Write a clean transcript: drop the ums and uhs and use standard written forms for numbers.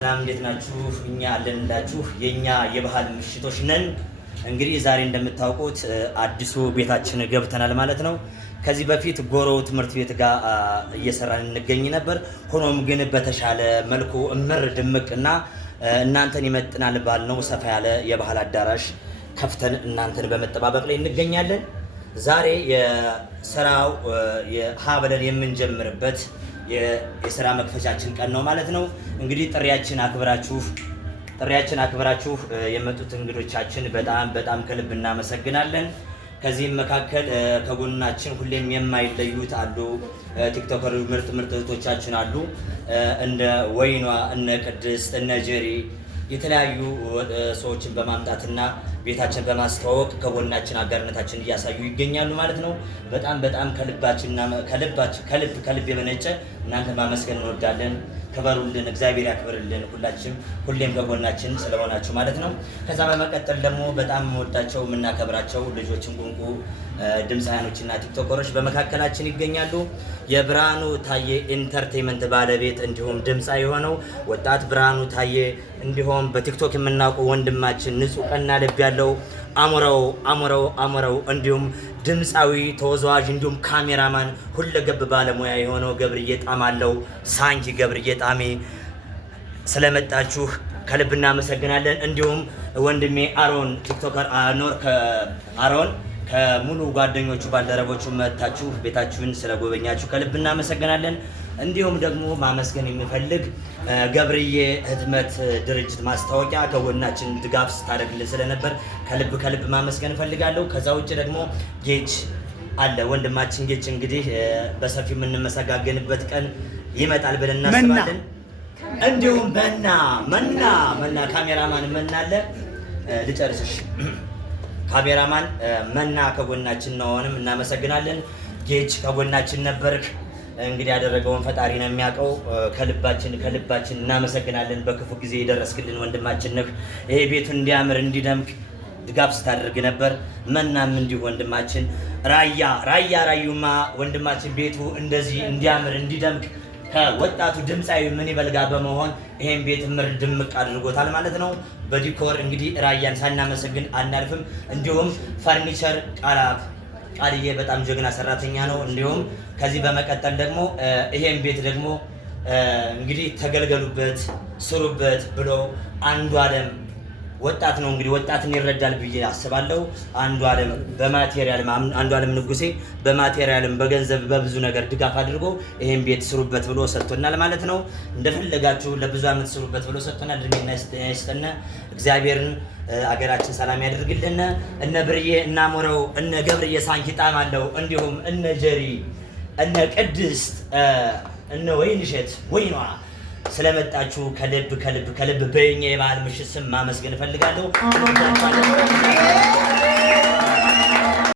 ሰላም እንዴት ናችሁ? እኛ አለንላችሁ። የኛ የባህል ምሽቶች ነን። እንግዲህ ዛሬ እንደምታውቁት አዲሱ ቤታችን ገብተናል ማለት ነው። ከዚህ በፊት ጎሮ ትምህርት ቤት ጋር እየሰራን እንገኝ ነበር። ሆኖም ግን በተሻለ መልኩ እምር ድምቅና እናንተን ይመጥናል ባልነው ሰፋ ያለ የባህል አዳራሽ ከፍተን እናንተን በመጠባበቅ ላይ እንገኛለን። ዛሬ የስራው የሀበለን የምንጀምርበት የሥራ መክፈቻችን ቀን ነው ማለት ነው። እንግዲህ ጥሪያችን አክብራችሁ የመጡት እንግዶቻችን በጣም ከልብ እናመሰግናለን። ከዚህም መካከል ከጎናችን ሁሌም የማይለዩት አሉ ቲክቶከር ምርጥ እህቶቻችን አሉ። እንደ ወይኗ፣ እነ ቅድስት፣ እነ ጀሪ የተለያዩ ሰዎችን በማምጣትና ቤታችን በማስተዋወቅ ከጎናችን አጋርነታችን እያሳዩ ይገኛሉ ማለት ነው። በጣም ከልብ የመነጨ እናንተ ማመስገን እንወዳለን። ክበሩልን፣ እግዚአብሔር ያክብርልን። ሁሌም ከጎናችን ስለሆናችሁ ማለት ነው። ከዛ በመቀጠል ደግሞ በጣም የምወዳቸው የምናከብራቸው ልጆችን ቁንቁ ድምፃውያኖችና ቲክቶከሮች በመካከላችን ይገኛሉ። የብርሃኑ ታዬ ኢንተርቴይንመንት ባለቤት እንዲሁም ድምፃ የሆነው ወጣት ብርሃኑ ታዬ እንዲሁም በቲክቶክ የምናውቀው ወንድማችን ንጹህ ቀና ልብ ያለው አሞራው እንዲሁም ድምፃዊ ተወዛዋዥ እንዲሁም ካሜራማን ሁለገብ ባለሙያ የሆነው ገብርዬ ጣማለው ሳንኪ ገብርዬ ጣሜ ስለመጣችሁ ከልብ እናመሰግናለን። እንዲሁም ወንድሜ አሮን ቲክቶከር አሮን ከሙሉ ጓደኞቹ ባልደረቦቹ መጥታችሁ ቤታችሁን ስለጎበኛችሁ ከልብ እናመሰግናለን። እንዲሁም ደግሞ ማመስገን የሚፈልግ ገብርዬ ህትመት ድርጅት ማስታወቂያ ከጎናችን ድጋፍ ስታደርግልን ስለነበር ከልብ ማመስገን እፈልጋለሁ። ከዛ ውጭ ደግሞ ጌች አለ ወንድማችን ጌች እንግዲህ በሰፊው የምንመሰጋገንበት ቀን ይመጣል ብለን እናስባለን። እንዲሁም መና ካሜራማን መና አለ ልጨርስሽ ካሜራማን መና ከጎናችን ነው። አሁንም እናመሰግናለን። ጌች ከጎናችን ነበርክ። እንግዲህ ያደረገውን ፈጣሪ ነው የሚያውቀው። ከልባችን እናመሰግናለን። በክፉ ጊዜ የደረስክልን ወንድማችን ነህ። ይሄ ቤቱን እንዲያምር እንዲደምቅ ድጋፍ ስታደርግ ነበር። መናም እንዲሁ ወንድማችን ራዩማ ወንድማችን ቤቱ እንደዚህ እንዲያምር እንዲደምቅ ከወጣቱ ድምፃዊ ምን ይበልጋ በመሆን ይሄን ቤት ምር ድምቅ አድርጎታል ማለት ነው። በዲኮር እንግዲህ ራያን ሳናመሰግን አናልፍም። እንዲሁም ፈርኒቸር ቃልዬ በጣም ጀግና ሰራተኛ ነው። እንዲሁም ከዚህ በመቀጠል ደግሞ ይሄን ቤት ደግሞ እንግዲህ ተገልገሉበት፣ ስሩበት ብሎ አንዱ ዓለም ወጣት ነው እንግዲህ ወጣትን ይረዳል ብዬ አስባለሁ። አንዱ ዓለም ንጉሴ በማቴሪያልም በገንዘብ በብዙ ነገር ድጋፍ አድርጎ ይሄን ቤት ስሩበት ብሎ ሰጥቶናል ማለት ነው። እንደፈለጋችሁ ለብዙ ዓመት ስሩበት ብሎ ሰጥቶናል። እድሜና ይስጠን። እግዚአብሔርን አገራችን ሰላም ያደርግልን። እነ ብርዬ እና ሞረው እነ ገብርዬ ሳንኪ ጣማለው እንዲሁም እነ ጀሪ እነ ቅድስት እነ ወይንሸት ወይኗ ስለመጣችሁ ከልብ በእኛ የባህል ምሽት ስም ማመስገን እፈልጋለሁ።